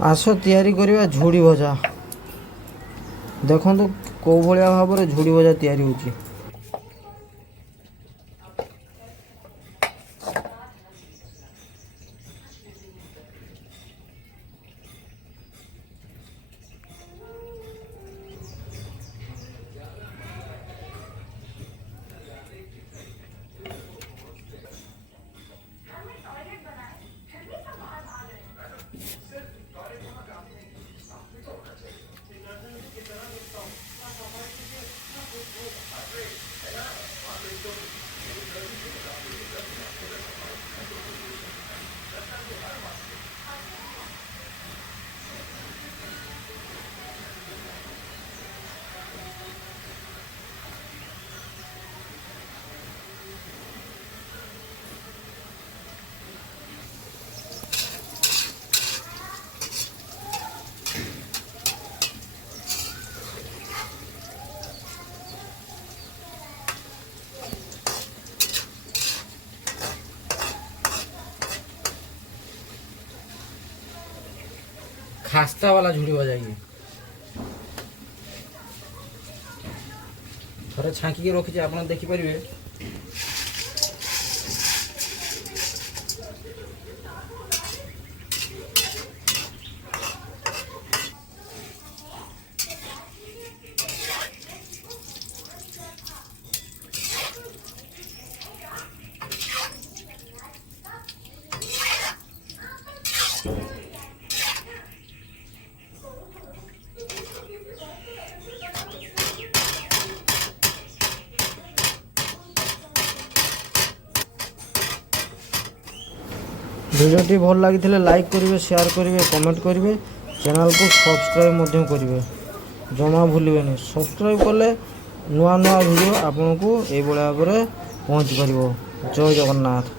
आस तैयारी करिबा झुड़ी भजा। देखो कौ भाया भाव में झुड़ी भजा तैयारी होची। खास्ता वाला झुड़ी बजाइए थोड़े छाँकी रखी आप देखिपारे। भिडियोटी भल लगी लाइक करेंगे, शेयर करेंगे, कमेंट करेंगे, चैनल को सब्सक्राइब करेंगे। जमा भूलें सब्सक्राइब कले नुआ नुआ वीडियो आपन को ये भाव में पहुँच पार। जय जगन्नाथ।